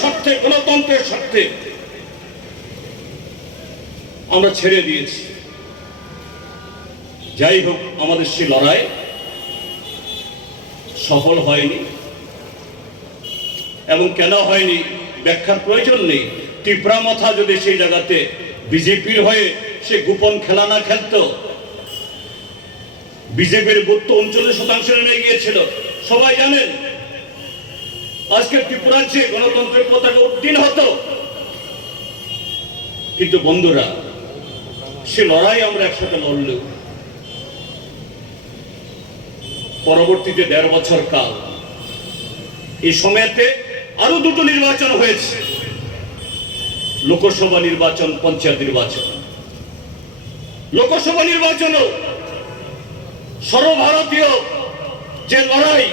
স্বার্থে, গণতন্ত্রের স্বার্থে আমরা ছেড়ে দিয়েছি। যাই হোক, আমাদের সেই লড়াই সফল হয়নি, এবং কেন হয়নি ব্যাখ্যার প্রয়োজন নেই। টিপরা মাথা যদি সেই জায়গাতে বিজেপির হয়ে সে গোপন খেলা না খেলতো, বিজেপির বুথ 39% নেমে গিয়েছিল, সবাই জানেন। আজকে ত্রিপুরার যে গণতন্ত্রের পতাকা উড্ডীন হতো। কিন্তু বন্ধুরা, সে লড়াই আমরা একসাথে লড়লেও পরবর্তীতে 1.5 বছর কাল এই সময়তে আরো দুটো নির্বাচন হয়েছে, লোকসভা নির্বাচন, পঞ্চায়েত নির্বাচন। লোকসভা নির্বাচনও সর্বভারতীয় যে লড়াই,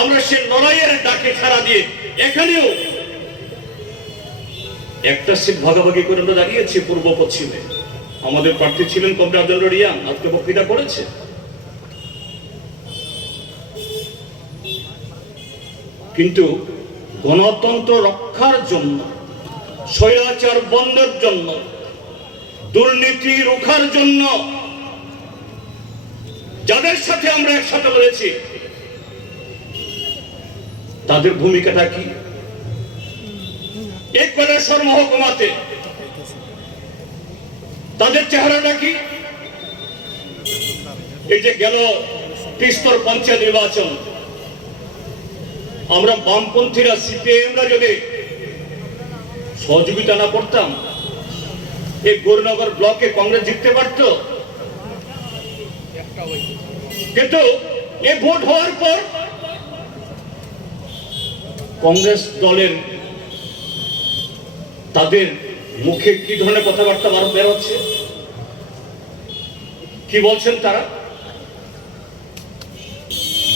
আমরা সে লড়াইয়ের ডাকে সাড়া দিয়ে এখানেও একটা সিট ভাগাভাগি করে আমরা দাঁড়িয়েছি পূর্ব পশ্চিমে। আমাদের প্রার্থী ছিলেন কমরেড আব্দুল রিয়াং, আজকে বক্তৃতা করেছে। কিন্তু গণতন্ত্র রক্ষার জন্য, স্বৈরাচার বন্ধের জন্য, দুর্নীতি রোখার জন্য যাদের সাথে আমরা একসাথে রয়েছি, তাদের ভূমিকাটা কি? এক কৈলাসহর মহকুমাতে তাদের চেহারাটা কি? এই যে গেল তিস্তর পঞ্চায়েত নির্বাচন, আমরা বামপন্থীরা, সিপিএমরা যদি সহযোগিতা না করতাম, এই গৌরনগর ব্লকে কংগ্রেস জিততে পারত। কিন্তু এ ভোট হওয়ার পর কংগ্রেস দলের তাদের মুখে কি ধরনের কথাবার্তা বের হচ্ছে, কি বলছেন তারা?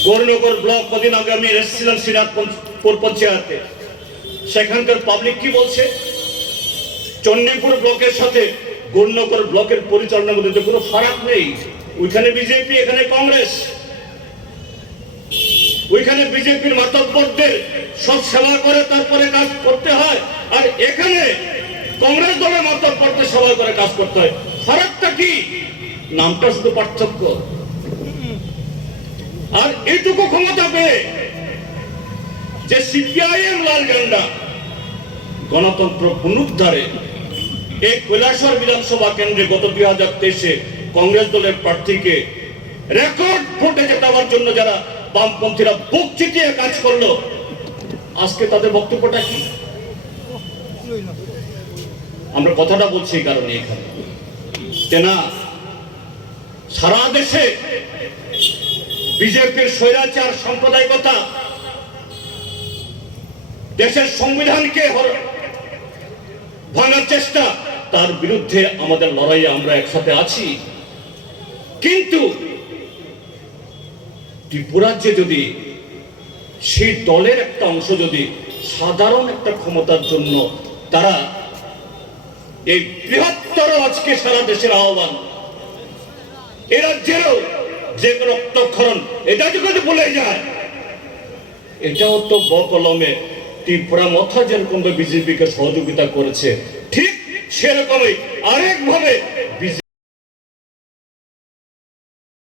গৌরনগর ব্লক, কদিন আগে আমি এসেছিলাম শ্রীনাথপুর পঞ্চায়েতে, সেখানকার পাবলিক কি বলছে? চণ্ডীপুর ব্লকের সাথে গৌরনগর ব্লকের পরিচালনার মধ্যে কোনো ফারাক নেই। ওইখানে বিজেপি, এখানে কংগ্রেস। ওইখানে বিজেপির মাতব্বরদের সব সেবা করে তারপরে কাজ করতে হয়, আর এখানে কংগ্রেস দলের মাতব্বরদের সেবা করে কাজ করতে হয়। ফারাকটা কি? নামটা শুধু পার্থক্য। আর এইটুকু ক্ষমতা পেয়ে যে সিপিআইএম লাল ঝান্ডা গণতন্ত্র পুনরুদ্ধারে এই কৈলাসহর বিধানসভা কেন্দ্রে গত 2023-এ কংগ্রেস দলের প্রার্থীকে রেকর্ড ভোটে জেতাবার জন্য যারা বামপন্থীরা বুক চিতিয়ে কাজ করলো, আজকে তাদের বক্তব্যটা কি? আমরা কথাটা বলছি এই কারণে এখানে যে না, সারা দেশে বিজেপির স্বৈরাচার সাম্প্রদায়িকতা, দেশের সংবিধানকে ভাঙার চেষ্টা, তার বিরুদ্ধে আমাদের লড়াইয়ে আমরা একসাথে আছি। কিন্তু ত্রিপুরাজ্যে যদি সেই দলের একটা অংশ যদি সাধারণ একটা ক্ষমতার জন্য তারা এই বৃহত্তর আজকে সারা দেশের আহ্বান, এ রাজ্যেরও যে রক্তক্ষরণ, এটা যদি বলে যায়, এটাও তো বকলমে ত্রিপুরা মাথা যেরকম বিজেপিকে সহযোগিতা করেছে, ঠিক সেরকমই আরেকভাবে